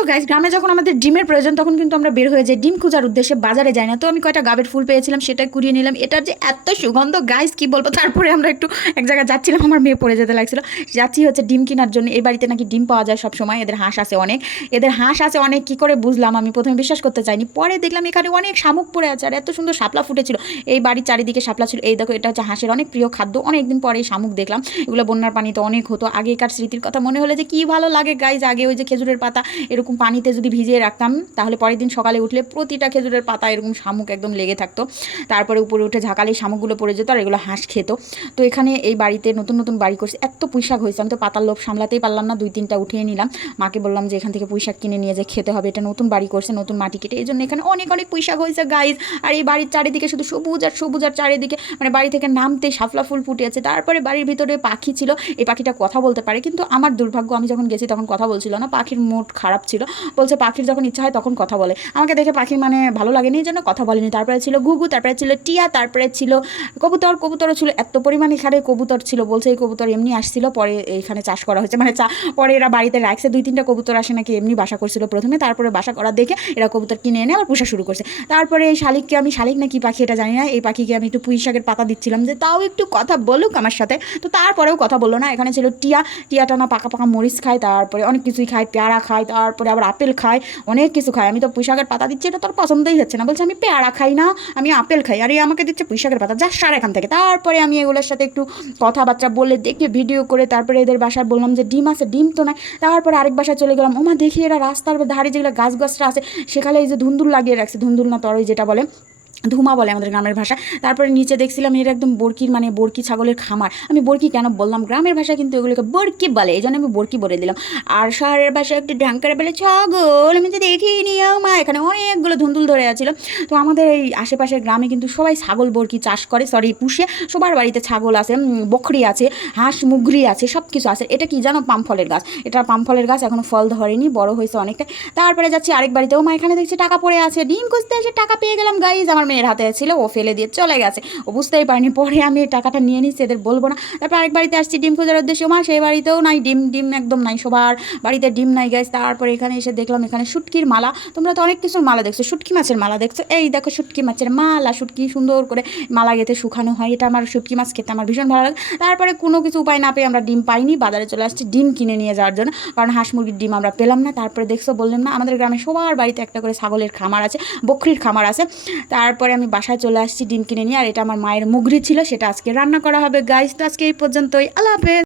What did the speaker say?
তো গাইস গ্রামে যখন আমাদের ডিমের প্রয়োজন, তখন কিন্তু আমরা বের হয়ে যাই ডিম খোঁজার উদ্দেশ্যে বাজারে যাই না। তো আমি কয়টা গাবের ফুল পেয়েছিলাম সেটা কুড়িয়ে নিলাম। এটার যে এত সুগন্ধ গাইস কি বলব? তারপরে আমরা একটু এক জায়গায় যাচ্ছিলাম, আমার মেয়ে পড়ে যেতে লাগছিল। যাচ্ছি হচ্ছে ডিম কেনার জন্য। এই বাড়িতে নাকি ডিম পাওয়া যায় সব সময় এদের হাঁস আছে অনেক। এদের হাঁস আছে অনেক, কি করে বুঝলাম? আমি প্রথমে বিশ্বাস করতে চাইনি। পরে দেখলাম এখানে অনেক শামুক পড়ে আছে, আর এত সুন্দর শাপলা ফুটেছিল। এই বাড়ির চারিদিকে শাপলা ছিল। এই দেখো, এটা হচ্ছে হাঁসের অনেক প্রিয় খাদ্য। অনেকদিন পরে শামুক দেখলাম। এগুলো বন্যার পানিতে অনেক হতো। আগেকার স্মৃতির কথা মনে হলে যে কি ভালো লাগে গাইজ আগে ওই যে খেজুরের পাতা, এরকম পানিতে যদি ভিজিয়ে রাখতাম, তাহলে পরের দিন সকালে উঠলে প্রতিটা খেজুরের পাতা এরকম শামুক একদম লেগে থাকতো। তারপরে উপরে উঠে ঝাঁকালে শামুকগুলো পড়ে যেত আর এগুলো হাঁস খেত। তো এখানে এই বাড়িতে নতুন নতুন বাড়ি করছে। এত পুঁইশাক হয়েছে, আমি তো পাতার লোভ সামলাতেই পারলাম না। দুই তিনটা উঠিয়ে নিলাম। মাকে বললাম যে, এখান থেকে পুঁইশাক কিনে নিয়ে যে, খেতে হবে। এটা নতুন বাড়ি করছে, নতুন মাটি কেটে। এই জন্য এখানে অনেক অনেক পুঁইশাক হয়েছে গাইজ আর এই বাড়ির চারিদিকে শুধু সবুজ আর সবুজ আর চারিদিকে মানে বাড়ি থেকে নামতে শাপলা ফুল ফুটে আছে তারপরে বাড়ির ভিতরে পাখি ছিল। এই পাখিটা কথা বলতে পারে। কিন্তু আমার দুর্ভাগ্য, আমি যখন গেছি তখন কথা বলছিল না। পাখির মুড খারাপ ছিল বলছে, পাখির যখন ইচ্ছা হয় তখন কথা বলে। আমাকে দেখে পাখি মানে ভালো লাগেনি, এই জন্য কথা বলেনি। তারপরে ছিল ঘুঘু, তারপরে ছিল টিয়া, তারপরে ছিল কবুতর, কবুতরও ছিল, এত পরিমাণে এখানে কবুতর ছিল। বলছে, এই কবুতর এমনি আসছিল, পরে এখানে চাষ করা হয়েছে। মানে চা, পরে এরা বাড়িতে রাখছে, দুই তিনটা কবুতর আসে নাকি এমনি বাসা করছিল প্রথমে। তারপরে বাসা করা দেখে এরা কবুতর কিনে এনে আবার পোষা শুরু করছে। তারপরে এই শালিককে আমি, শালিক না কি পাখি এটা জানি না, এই পাখিকে আমি একটু পুঁই শাকের পাতা দিচ্ছিলাম যে তাও একটু কথা বলুক আমার সাথে। তো তারপরেও কথা বলল না, এখানে ছিল টিয়া। টিয়াটা না পাকা পাকা মরিচ খায়, তারপরে অনেক কিছুই খায়, পেয়ারা খায়, তারপরে আবার আপেল খায় অনেক কিছু খায় আমি তো পুঁই শাকের পাতা দিচ্ছি, এটা তোর পছন্দই হচ্ছে না। বলছে, আমি পেয়ারা খাই না, আমি আপেল খাই। আর এই আমাকে দিচ্ছে পুঁই শাকের পাতা। যা, সার এখান থেকে। তারপরে আমি এগুলোর সাথে একটু কথাবার্তা বলে দেখে ভিডিও করে তারপরে এদের বাসায় বললাম যে, ডিম আছে, ডিম তো নাই। তারপরে আরেক বাসায় চলে গেলাম। ওমা, দেখি এরা রাস্তার ধারে যেগুলো গাছ গাছটা আছে, সেখানে এই যে ধুন্দুল লাগিয়ে রাখছে। ধুন্দুল না তরই যেটা বলে ধুমা বলে আমাদের গ্রামের ভাষা। তারপরে নিচে দেখছিলাম এটা একদম বরকির মানে বরকি ছাগলের খামার। আমি বরকি কেন বললাম? গ্রামের ভাষা কিন্তু এগুলোকে বরকি বলে, এই জন্য আমি বরকি বলে দিলাম। আর শহরের ভাষা একটু ঢাঙ্কার বলে, ছাগল, আমি তো দেখিনি মা এখানে অনেকগুলো ধুন্দুল ধরে আছিল তো আমাদের এই আশেপাশের গ্রামে কিন্তু সবাই ছাগল, বরকি চাষ করে। সরি পুষে। সবার বাড়িতে ছাগল আছে বকরি আছে, হাঁস, মুগরি আছে সব কিছু আছে। এটা কি জানো? পাম ফলের গাছ। এটা পাম ফলের গাছ এখনও ফল ধরেনি, বড় হয়েছে অনেকটা। তারপরে যাচ্ছি আরেক বাড়িতে। ও মা, এখানে দেখছি টাকা পড়ে আছে। ডিম খুঁজতে এসে টাকা পেয়ে গেলাম। গাইজ আমার মেয়ের হাতে ছিল। ও ফেলে দিয়ে চলে গেছে। ও বুঝতেই পারিনি, পরে আমি টাকাটা নিয়ে নিচ্ছি, এদের বলব না। তারপর আরেক বাড়িতে আসছি, ডিম খোঁজার উদ্দেশ্যে। মা সেই বাড়িতেও নাই, ডিম ডিম একদম নাই, সবার বাড়িতে ডিম নাই গাইজ তারপরে এখানে এসে দেখলাম, এখানে শুটকির মালা। তোমরা তো অনেক কিছুর মালা দেখছ, শুটকি মাছের মালা দেখছ? এই দেখো শুটকি মাছের মালা, শুটকি সুন্দর করে মালা গেঁথে শুকানো হয়। এটা আমার শুটকি মাছ খেতে আমার ভীষণ ভালো লাগে। তারপরে কোনো কিছু উপায় না পেয়ে আমরা ডিম পাইনি, বাজারে চলে আসছি ডিম কিনে নিয়ে যাওয়ার জন্য। কারণ হাঁস মুরগির ডিম আমরা পেলাম না। তারপরে দেখছ বললাম না, আমাদের গ্রামে সবার বাড়িতে একটা করে ছাগলের খামার আছে, বকরির খামার আছে। তারপরে আমি বাসায় চলে আসছি ডিম কিনে নিয়ে। আর এটা আমার মায়ের মুগরি ছিল, সেটা আজকে রান্না করা হবে। গাইস তো আজকে এই পর্যন্তই। আল্লাহ হাফেজ।